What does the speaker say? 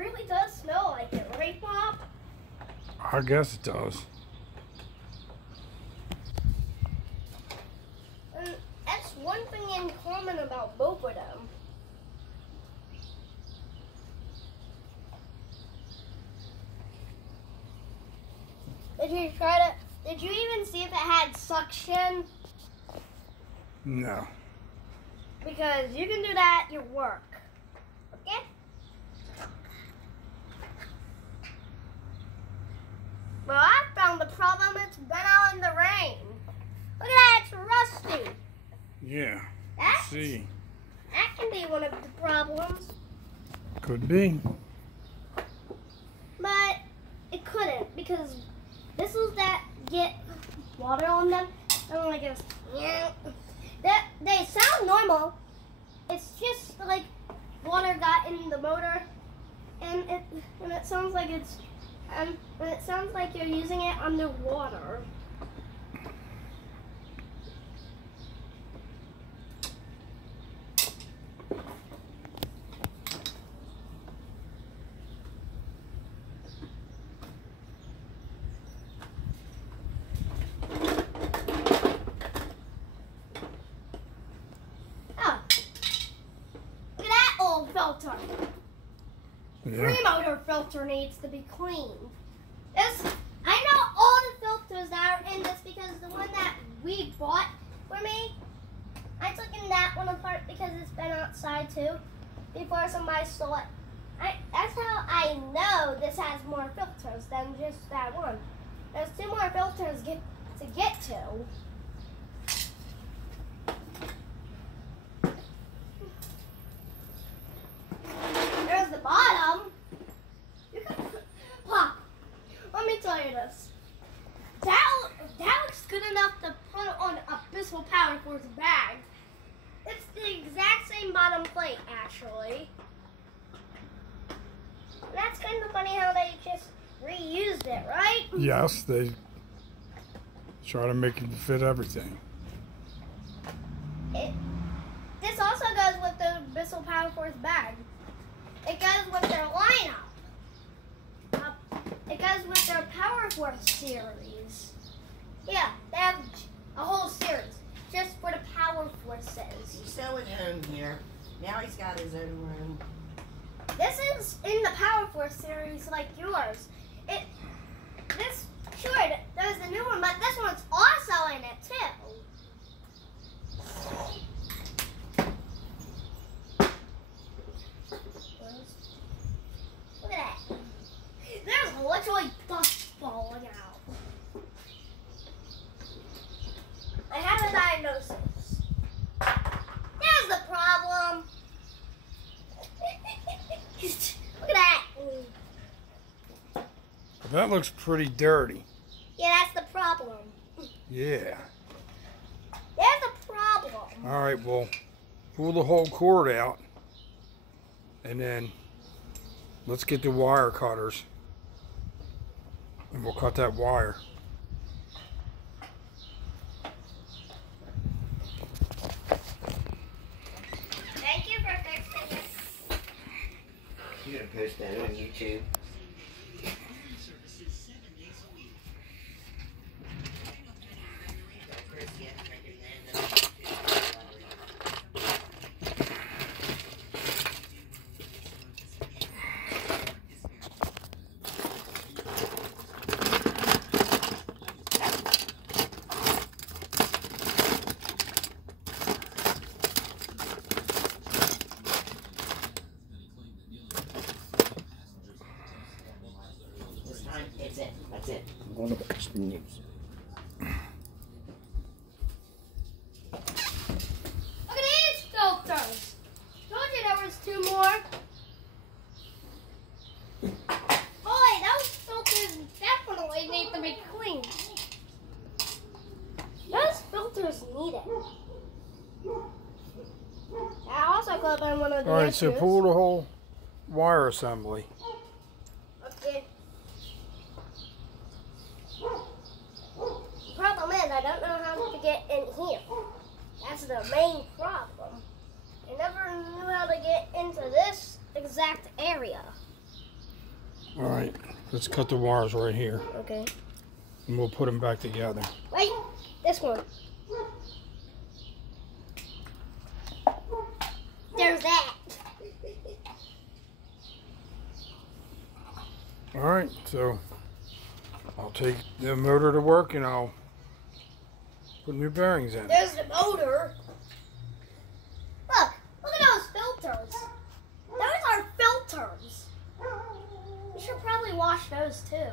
really does smell like it, right, Bob? I guess it does. And that's one thing in common about both of them. Did you even see if it had suction? No. Because you can do that at your work. Okay? Well, I found the problem. It's been out in the rain. Look at that, it's rusty. Yeah. That, See. that can be one of the problems. Could be. But it couldn't because this was that get water on them. And like it's, that they sound normal. It's just like water got in the motor, and it sounds like it's and it sounds like you're using it underwater. Filter. Yeah. Pre-motor filter needs to be cleaned. This, I know all the filters that are in this because the one that we bought for me, I took that one apart because it's been outside too before somebody stole it. That's how I know this has more filters than just that one. There's 2 more filters to get to. There's the bottom. You can, Pop, let me tell you this. That looks good enough to put on a Bissel Power Force bag. It's the exact same bottom plate, actually. That's kind of funny how they just reused it, right? Yes, they try to make it fit everything. This also goes with the Bissel Power Force bag. It goes with their lineup. It goes with their Power Force series. Yeah, they have a whole series just for the Power Forces. He's so at home here. Now he's got his own room. This is in the Power Force series like yours. There's the new one, but this one's also in it too. Look at that. There's literally dust falling out. I have a diagnosis. There's the problem. Look at that. That looks pretty dirty. Yeah, that's the problem. Yeah. There's the problem. All right, well, pull the whole cord out, and then let's get the wire cutters, and we'll cut that wire. Thank you for fixing it. You're gonna post that on YouTube. That's it. I'm going to watch the news. Look at these filters. Told you there was 2 more. Boy, those filters definitely need to be cleaned. Those filters need it. I also clip in one of the All right, so issues. pull the whole wire assembly. Okay. The problem is I don't know how to get in here. That's the main problem. I never knew how to get into this exact area. All right, let's cut the wires right here, Okay. and we'll put them back together. Wait, this one. There's that. All right, so I'll take the motor to work, and I'll put new bearings in. There's the motor. Look at those filters. Those are filters. We should probably wash those too.